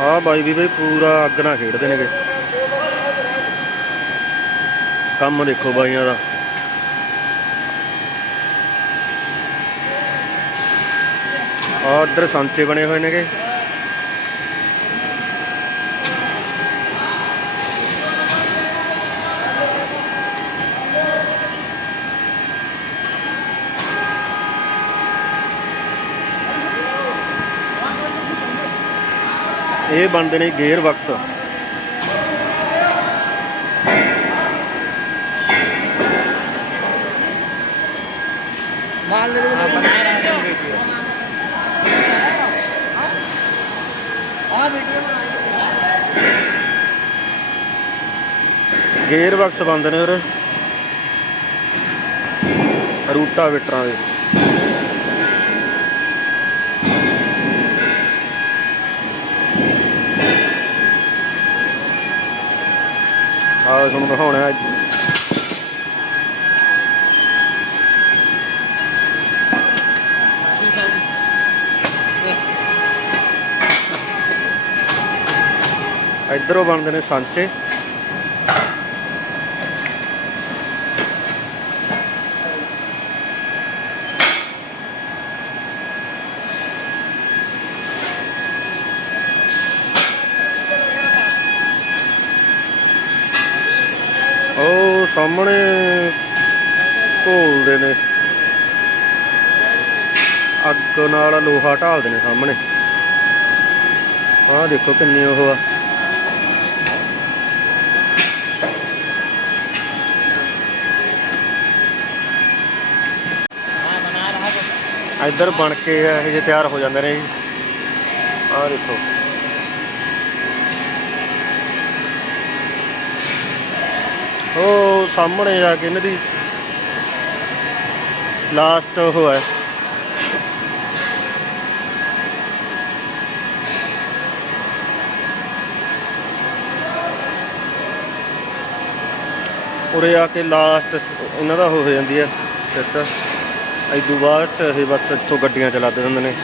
ਆਹ ਬਾਈ ਵੀ ਬਈ ਪੂਰਾ ਅੱਗ ਨਾਲ ਖੇਡਦੇ ਨੇਗੇ। ਕੰਮ ਦੇਖੋ ਬਾਈਆਂ ਦਾ। ਆਹ ਇੱਧਰ ਸੰਚੇ ਬਣੇ ਹੋਏ ਨੇਗੇ। ਇਹ ਬਣਦੇ ਨੇ ਗੇਅਰ ਬਕਸ ਮਾਲ ਗੇਅਰ ਬਕਸ ਬੰਦ ਨੇ ਉਰੇ। ਰੂਟਾ ਵਿਟਰਾਂ ਦੇ। ਆਹ ਤੁਹਾਨੂੰ ਦਿਖਾਉਣਾ ਹੈ ਇੱਧਰੋਂ ਬਣਦੇ ਨੇ ਸਾਂਚੇ ਉਹ ਸਾਹਮਣੇ ਘੋਲਦੇ ਨੇ। ਅੱਗ ਨਾਲ ਲੋਹਾ ਢਾਲਦੇ ਨੇ ਸਾਹਮਣੇ। ਆਹ ਦੇਖੋ ਕਿੰਨੀ ਉਹ ਆ। ਇੱਧਰ ਬਣ ਕੇ ਇਹ ਜੇ ਤਿਆਰ ਹੋ ਜਾਂਦੇ ਨੇ ਆਹ ਦੇਖੋ। ਸਾਹਮਣੇ ਜਾ ਕੇ ਇਹਨਾਂ ਦੀ ਲਾਸਟ ਉਹ ਹੈ। ਉਰੇ ਆ ਕੇ ਲਾਸਟ ਇਹਨਾਂ ਦਾ ਹੋ ਜਾਂਦੀ ਹੈ ਸੈੱਟ ਇਦੋਂ ਬਾਅਦ ਚ ਇਹ ਬਸ ਇੱਥੋਂ ਗੱਡੀਆਂ ਚਲਾਦੇ ਹੁੰਦੇ ਨੇ।